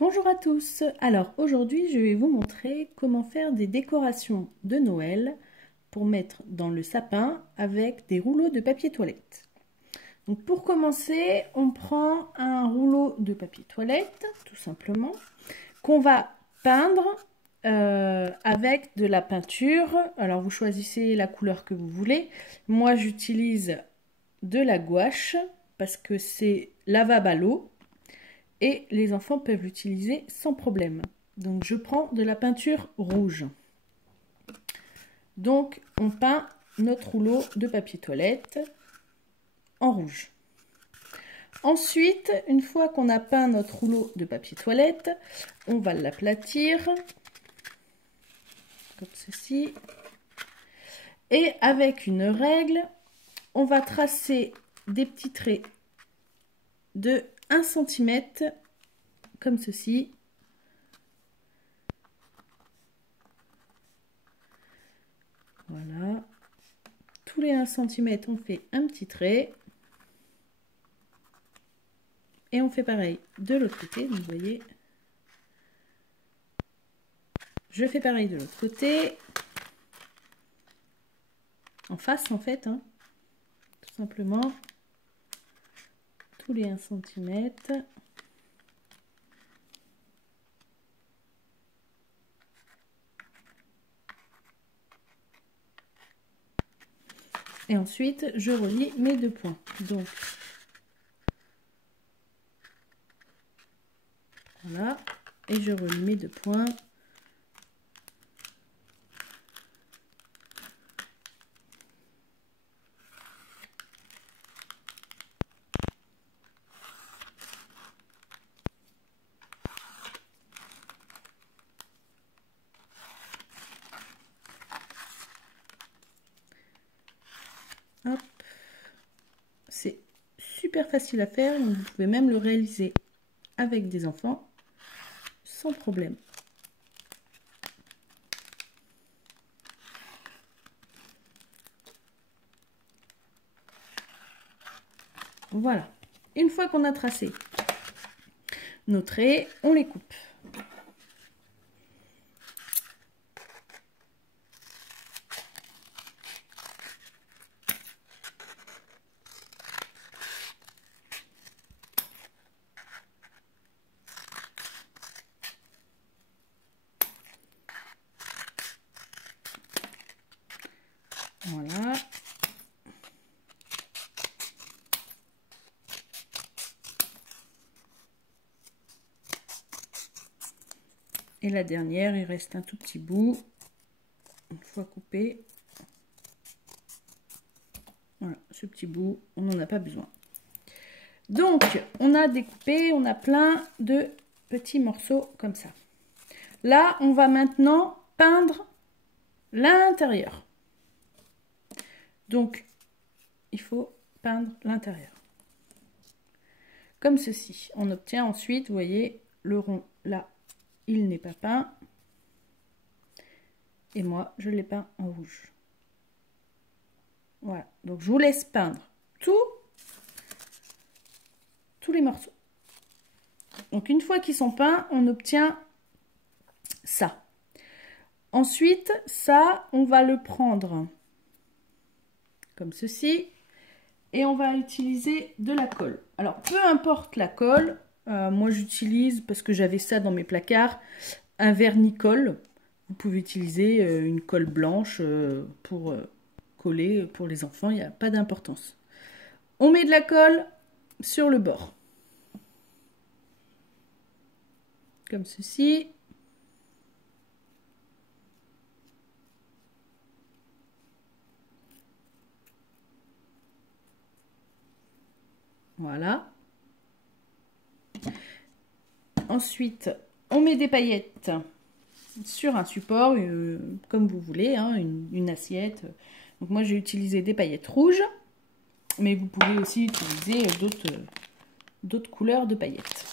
Bonjour à tous, alors aujourd'hui je vais vous montrer comment faire des décorations de Noël pour mettre dans le sapin avec des rouleaux de papier toilette. Donc pour commencer, on prend un rouleau de papier toilette, tout simplement, qu'on va peindre avec de la peinture. Alors vous choisissez la couleur que vous voulez. Moi j'utilise de la gouache parce que c'est lavable à l'eau. Et les enfants peuvent l'utiliser sans problème. Donc je prends de la peinture rouge. Donc on peint notre rouleau de papier toilette en rouge. Ensuite, une fois qu'on a peint notre rouleau de papier toilette, on va l'aplatir comme ceci. Et avec une règle, on va tracer des petits traits de 1 cm comme ceci. Voilà. Tous les 1 cm, on fait un petit trait. Et on fait pareil de l'autre côté. Vous voyez. Je fais pareil de l'autre côté. En face, en fait. Hein, tout simplement. Tous les 1 cm. Et ensuite, je relie mes 2 points. Donc, voilà. Et je relie mes 2 points. Hop. C'est super facile à faire. Vous pouvez même le réaliser avec des enfants sans problème. Voilà. Une fois qu'on a tracé nos traits, on les coupe. Voilà. Et la dernière, il reste un tout petit bout. Une fois coupé. Voilà, ce petit bout, on n'en a pas besoin. Donc, on a découpé, on a plein de petits morceaux comme ça. Là, on va maintenant peindre l'intérieur. Donc, il faut peindre l'intérieur. Comme ceci. On obtient ensuite, vous voyez, le rond là, il n'est pas peint. Et moi, je l'ai peint en rouge. Voilà. Donc, je vous laisse peindre tous les morceaux. Donc, une fois qu'ils sont peints, on obtient ça. Ensuite, ça, on va le prendre comme ceci. Et on va utiliser de la colle. Alors, peu importe la colle, moi j'utilise, parce que j'avais ça dans mes placards, un vernis-colle. Vous pouvez utiliser une colle blanche pour coller pour les enfants, il n'y a pas d'importance. On met de la colle sur le bord. Comme ceci. Voilà. Ensuite, on met des paillettes sur un support, comme vous voulez, hein, une assiette. Donc moi, j'ai utilisé des paillettes rouges, mais vous pouvez aussi utiliser d'autres couleurs de paillettes.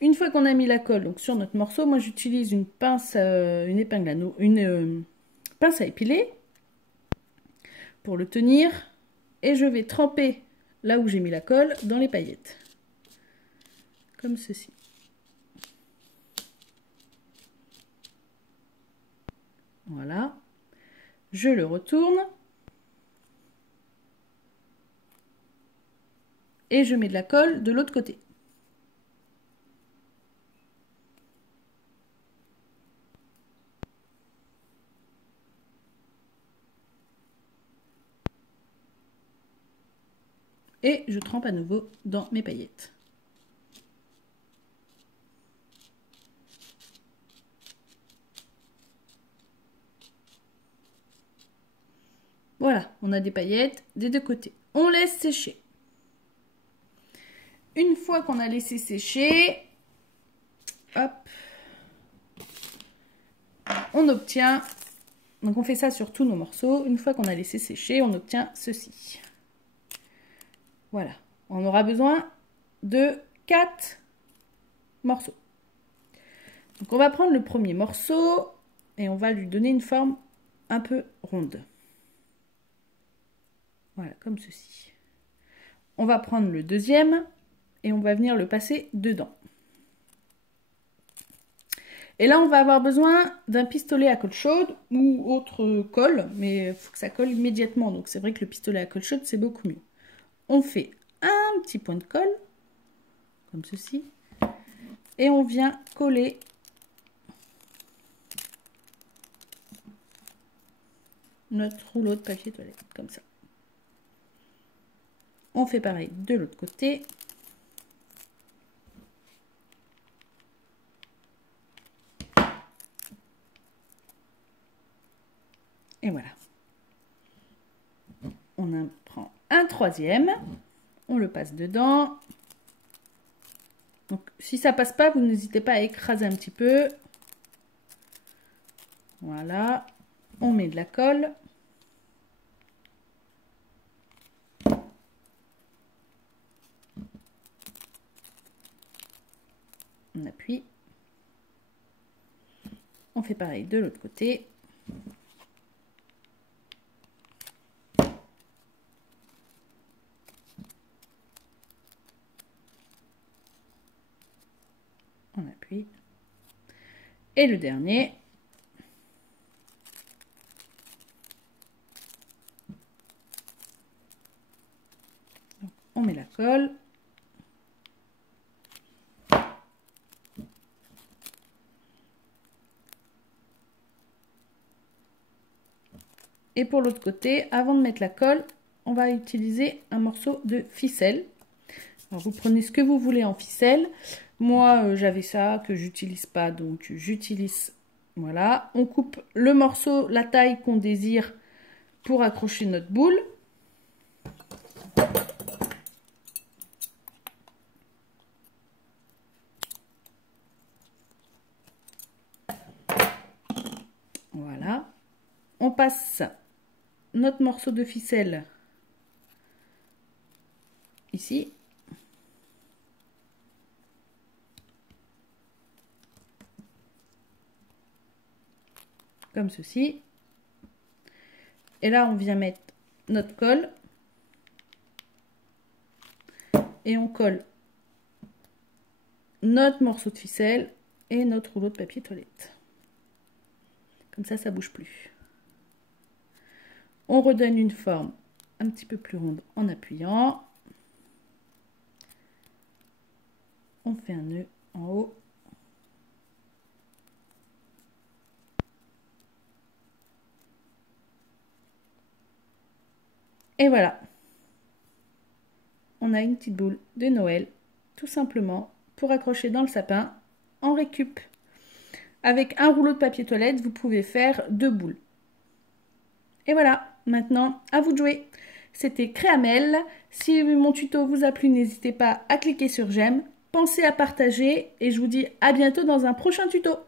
Une fois qu'on a mis la colle donc, sur notre morceau, moi, j'utilise une pince, une pince à épiler pour le tenir. Et je vais tremper là où j'ai mis la colle dans les paillettes. Comme ceci. Voilà. Je le retourne. Et je mets de la colle de l'autre côté. Et je trempe à nouveau dans mes paillettes. Voilà, on a des paillettes des deux côtés. On laisse sécher. Une fois qu'on a laissé sécher, hop, on obtient, donc on fait ça sur tous nos morceaux. Une fois qu'on a laissé sécher, on obtient ceci. Voilà, on aura besoin de 4 morceaux. Donc on va prendre le premier morceau et on va lui donner une forme un peu ronde. Voilà, comme ceci. On va prendre le deuxième et on va venir le passer dedans. Et là, on va avoir besoin d'un pistolet à colle chaude ou autre colle, mais il faut que ça colle immédiatement. Donc c'est vrai que le pistolet à colle chaude, c'est beaucoup mieux. On fait un petit point de colle, comme ceci, et on vient coller notre rouleau de papier toilette, comme ça. On fait pareil de l'autre côté. Et voilà. On en prend un troisième. On le passe dedans. Donc, si ça passe pas, vous n'hésitez pas à écraser un petit peu. Voilà. On met de la colle. On appuie. On fait pareil de l'autre côté. On appuie. Et le dernier. Donc, on met la colle. Et pour l'autre côté, avant de mettre la colle, on va utiliser un morceau de ficelle. Alors, vous prenez ce que vous voulez en ficelle. Moi, j'avais ça que j'utilise pas, donc j'utilise. Voilà. On coupe le morceau, la taille qu'on désire pour accrocher notre boule. Voilà. On passe notre morceau de ficelle ici. Comme ceci. Et là, on vient mettre notre colle. Et on colle notre morceau de ficelle et notre rouleau de papier toilette. Comme ça bouge plus. On redonne une forme un petit peu plus ronde en appuyant. On fait un nœud en haut. Et voilà. On a une petite boule de Noël, tout simplement, pour accrocher dans le sapin en récup. Avec un rouleau de papier toilette, vous pouvez faire 2 boules. Et voilà, maintenant, à vous de jouer. C'était Créamel. Si mon tuto vous a plu, n'hésitez pas à cliquer sur j'aime. Pensez à partager et je vous dis à bientôt dans un prochain tuto.